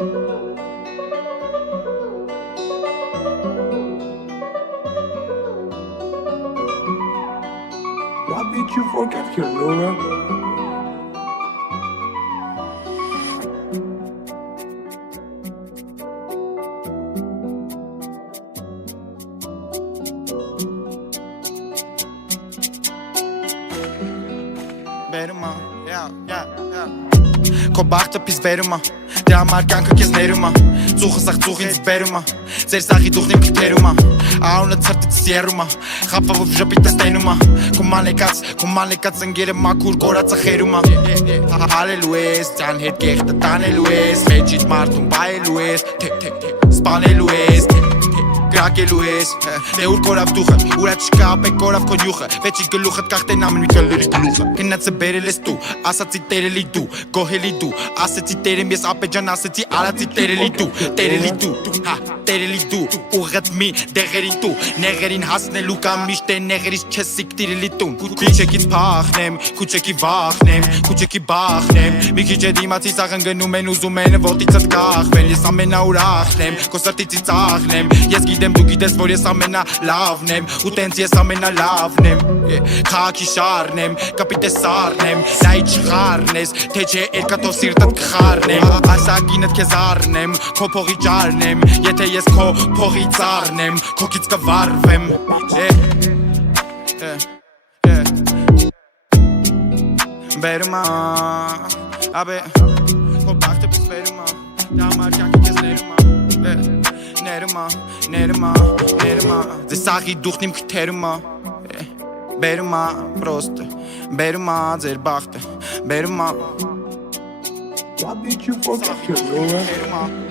Why did you forget your Laura? Բերումա, Քո բախտը պիս բերումա, դե համար կյանքը քեզ ներումա, ծուխը սաղ ծուխ ինձ բերումա, ձեր սաղի դուխն իմ քթերումա, Աունը ծրտից երումա, խապավով ժպիտը ստենումա, Քո մանեկած ընգերը մաքուր կորածը խերումա, Հալելու ես, ճան հետ կեղտը տանելու ես, մեջիտ մարդում բայելու ես, սպանելու ես, Գրակելու ես, դե ուր կորավ դուխը, ուրա չկա ապեք կորավ քո նյուխը, Վեճի գլուխըտ կաղտեն ամեն մի կլերի գլուխը, Գնացը բերել ես դու, ասացի տերելի դու, գոհելի դու, Ասեցի տերեմ ես ապեջան, ասեցի արացի տերելի դու, տերելի դու, ուղղդ մի դեղերին դու, Նեղերին հասնելու կամ միշտ է նեղերից չես սիկտիրելի տուն, Քուչեկից փախնեմ, քուչեկի վախնեմ, քուչեկի բախնեմ, Մի քիչ է դիմացի սաղն գնում են ուզում են ոտիցըտ կախվեն, Ես ամենաուրախն եմ, քո սրտիցի ծախնեմ, Ես գիտեմ դու գիտես որ ես ամենա լավն եմ, ու տենց ես ամենա լավն եմ, Քաղաքի շարն եմ, կապիտե սարն եմ, նայի չխարն ես, թե չէ երկաթով սիրտըտ կխարն եմ, Այսագինըտ քեզ առնեմ, քո փողի ճարն եմ, Եթե ես քո փողի ծառն եմ, քոքից կվարվեմ, Բերումա, աբե, քո բախտը պիս բերումա, դա համար կյանքի քեզ ներումա, Ձեզ սաղի դուխն իմ քթերումա, Բերումա, պրոստը, բերումա ձեր բախտը, բերումա, Why did you forget your Laura?